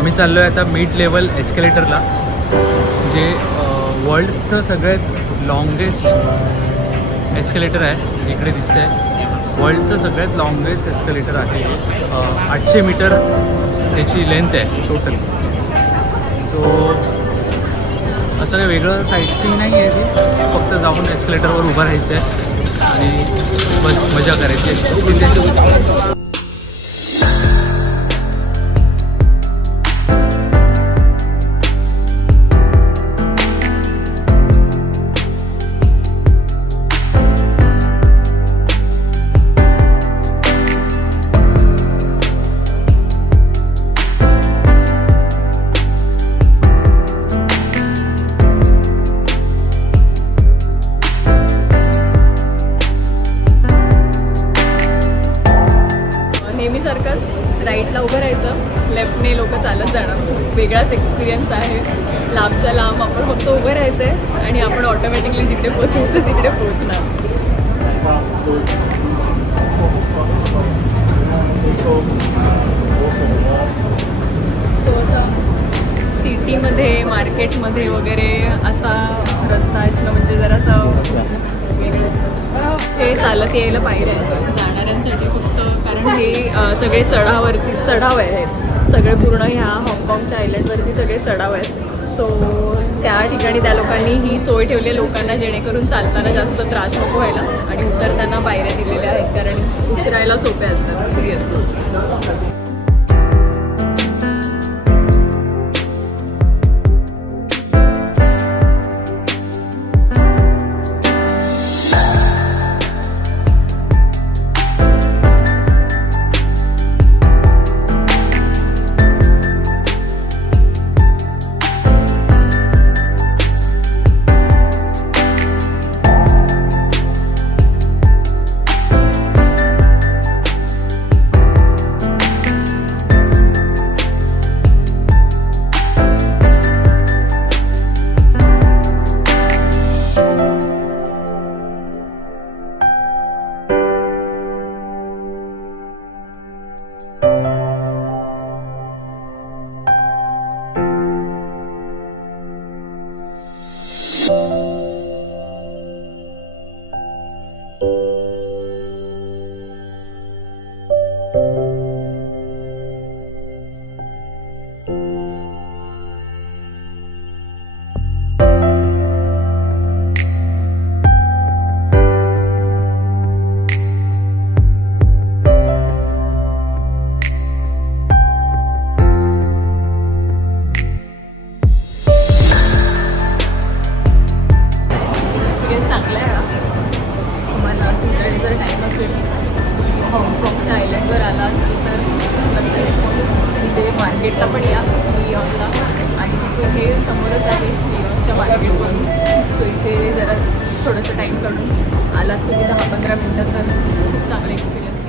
आम्ही चाललो आहे आता मिड लेवल एस्केलेटरला, जे वर्ल्डचं सगळ्यात लॉंगेस्ट एस्केलेटर आहे. इकडे दिसतंय वर्ल्डचं सगळ्यात लॉंगेस्ट एस्केलेटर आहे. 800 मीटर त्याची लेंथ आहे टोटल. सो असं काही वेगळं साईटसीइंग नाही आहे ते, फक्त जाऊन एस्केलेटरवर उभं राहायचं आहे आणि बस मजा करायची आहे. नेहमीसारखंच राईटला उभं राहायचं, लेफ्टने लोक चालत जाणार. वेगळाच एक्सपिरियन्स आहे. लांबच्या लांब आपण फक्त उभं राहायचं आहे आणि आपण ऑटोमॅटिकली जिकडे पोचायचं तिकडे पोचणार. सो असं सिटीमध्ये मार्केटमध्ये वगैरे असा रस्ता असणं म्हणजे जरासं वेगळंच. हे चालत यायला पायऱ्या आहेत जाणाऱ्यांसाठी फक्त, कारण हे सगळे चढाव आहेत. सगळे पूर्ण ह्या हाँगकाँगच्या आयलँडवरती सगळे चढाव आहेत. सो त्या ठिकाणी त्या लोकांनी ही सोय ठेवली लोकांना, जेणेकरून चालताना जास्त त्रास नको व्हायला, आणि उतरताना पायऱ्या दिलेल्या आहेत कारण उतरायला सोप्या असतात, इझी असतात. हाँगकाँगच्या आयलँडवर आला असेल तर नक्कीच इथे मार्केटला पण या लिऑनला, आणि तिथे हे समोरच आहे लिऑनच्या मार्केटवरून. सो इथे जरा थोडंसं टाईम काढून आलात तुम्ही 10-15 मिनटं तर चांगलं एक्सपिरियन्स.